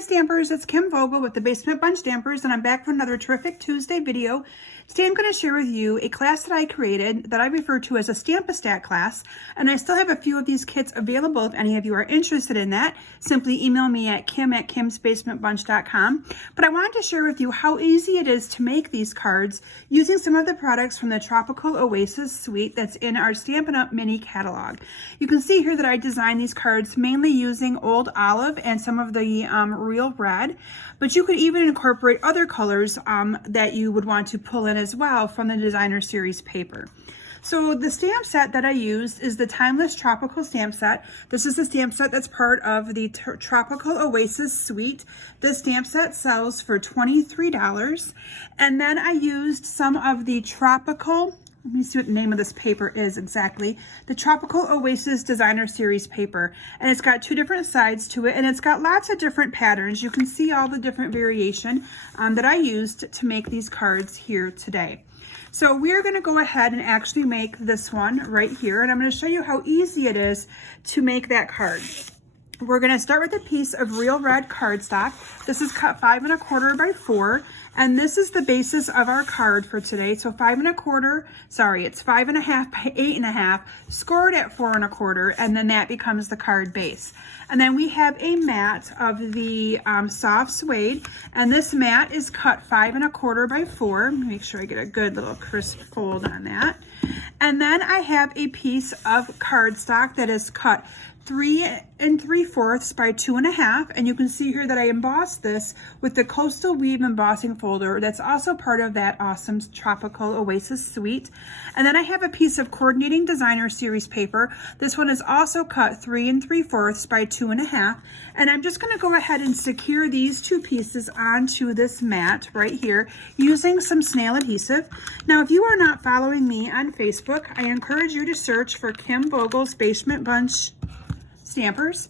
Stampers, it's Kim Vogel with the Basement Bunch Stampers, and I'm back for another terrific Tuesday video. Today I'm going to share with you a class that I created that I refer to as a Stamp-a-Stack class, and I still have a few of these kits available if any of you are interested in that. Simply email me at kim@kimsbasementbunch.com. But I wanted to share with you how easy it is to make these cards using some of the products from the Tropical Oasis suite that's in our Stampin' Up! Mini catalog. You can see here that I designed these cards mainly using Old Olive and some of the Real Red, but you could even incorporate other colors that you would want to pull in as well from the designer series paper. So the stamp set that I used is the Timeless Tropical stamp set. This is the stamp set that's part of the Tropical Oasis suite. This stamp set sells for $23. And then I used some of the Tropical, let me see what the name of this paper is exactly. The Tropical Oasis Designer Series paper. And it's got two different sides to it, and it's got lots of different patterns. You can see all the different variation that I used to make these cards here today. So we're going to go ahead and actually make this one right here, and I'm going to show you how easy it is to make that card. We're going to start with a piece of Real Red cardstock. This is cut 5 1/4 by 4, and this is the basis of our card for today. So 5 1/4, sorry, it's 5 1/2 by 8 1/2, scored at 4 1/4, and then that becomes the card base. And then we have a mat of the soft suede, and this mat is cut 5 1/4 by 4. Make sure I get a good little crisp fold on that. And then I have a piece of cardstock that is cut 3 3/4 by 2 1/2, and you can see here that I embossed this with the Coastal Weave embossing folder that's also part of that awesome Tropical Oasis suite. And then I have a piece of Coordinating Designer Series paper. This one is also cut 3 3/4 by 2 1/2, and I'm just going to go ahead and secure these two pieces onto this mat right here using some snail adhesive. Now, if you are not following me on Facebook, I encourage you to search for Kim Vogel's Basement Bunch Stampers.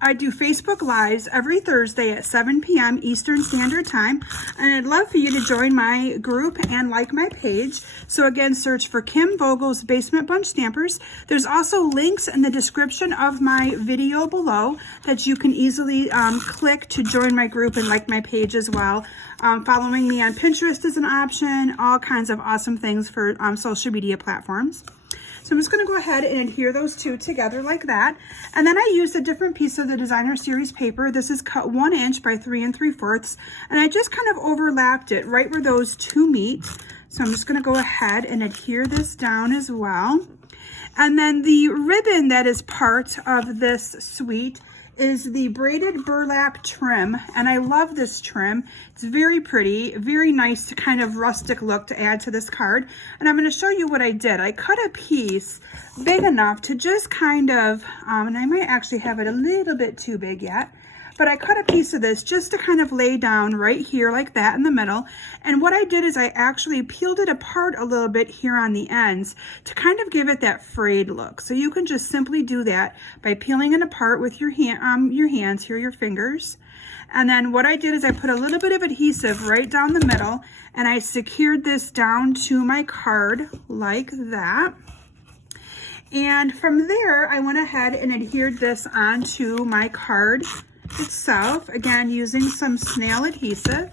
I do Facebook Lives every Thursday at 7 p.m. Eastern Standard Time, and I'd love for you to join my group and like my page. So again, search for Kim Vogel's Basement Bunch Stampers. There's also links in the description of my video below that you can easily click to join my group and like my page as well. Following me on Pinterest is an option, all kinds of awesome things for social media platforms. So I'm just going to go ahead and adhere those two together like that. And then I used a different piece of the designer series paper. This is cut 1 inch by 3 3/4, and I just kind of overlapped it right where those two meet. So I'm just going to go ahead and adhere this down as well. And then the ribbon that is part of this suite is the braided burlap trim, and I love this trim. It's very pretty, very nice to kind of rustic look to add to this card. And I'm going to show you what I did. I cut a piece big enough to just kind of, and I might actually have it a little bit too big yet, but I cut a piece of this just to kind of lay down right here like that in the middle. And what I did is I actually peeled it apart a little bit here on the ends to kind of give it that frayed look. So you can just simply do that by peeling it apart with your hands here, your fingers. And then what I did is I put a little bit of adhesive right down the middle, and I secured this down to my card like that. And from there, I went ahead and adhered this onto my card itself, again using some snail adhesive.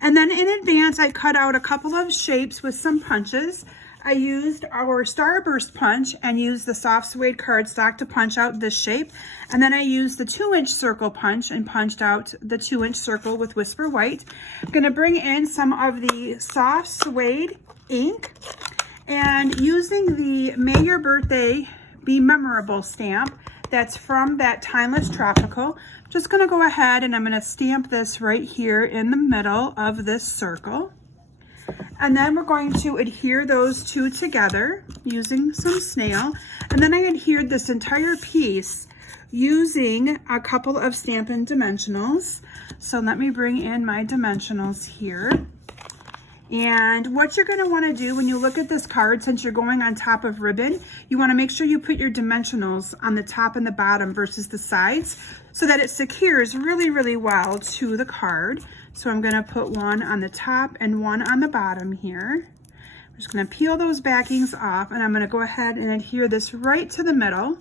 And then in advance I cut out a couple of shapes with some punches. I used our Starburst punch and used the soft suede cardstock to punch out this shape, and then I used the 2-inch circle punch and punched out the 2-inch circle with Whisper White. I'm going to bring in some of the soft suede ink, and using the May Your Birthday Be Memorable stamp that's from that Timeless Tropical, I'm just going to go ahead and I'm going to stamp this right here in the middle of this circle. And then we're going to adhere those two together using some snail. And then I adhered this entire piece using a couple of Stampin' Dimensionals. So let me bring in my dimensionals here. And what you're going to want to do when you look at this card, since you're going on top of ribbon, you want to make sure you put your dimensionals on the top and the bottom versus the sides so that it secures really, really well to the card. So I'm going to put one on the top and one on the bottom here. I'm just going to peel those backings off, and I'm going to go ahead and adhere this right to the middle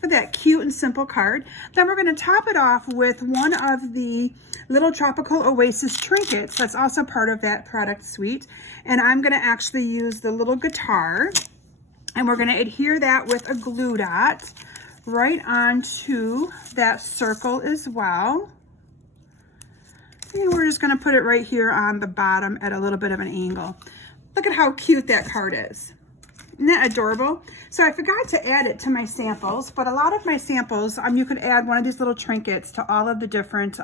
for that cute and simple card. Then we're going to top it off with one of the little tropical oasis trinkets that's also part of that product suite. And I'm going to actually use the little guitar, and we're going to adhere that with a glue dot right onto that circle as well. And we're just going to put it right here on the bottom at a little bit of an angle. Look at how cute that card is. Isn't that adorable? So I forgot to add it to my samples, but a lot of my samples, you could add one of these little trinkets to all of the different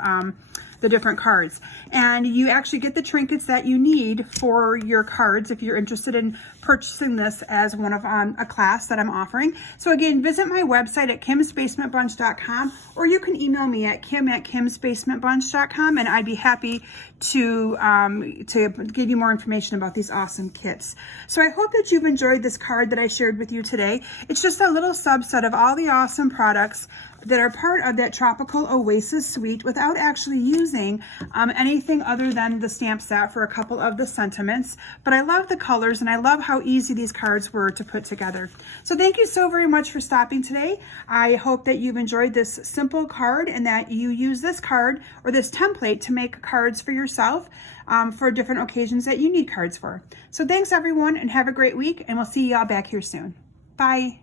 cards. And you actually get the trinkets that you need for your cards if you're interested in purchasing this as one of a class that I'm offering. So again, visit my website at kimsbasementbunch.com, or you can email me at kim@kimsbasementbunch.com, and I'd be happy to give you more information about these awesome kits. So I hope that you've enjoyed this card that I shared with you today. It's just a little subset of all the awesome products that are part of that tropical oasis suite without actually using anything other than the stamp set for a couple of the sentiments. But I love the colors, and I love how easy these cards were to put together. So thank you so very much for stopping today. I hope that you've enjoyed this simple card and that you use this card or this template to make cards for yourself for different occasions that you need cards for. So thanks everyone, and have a great week, and we'll see y'all back here soon. Bye.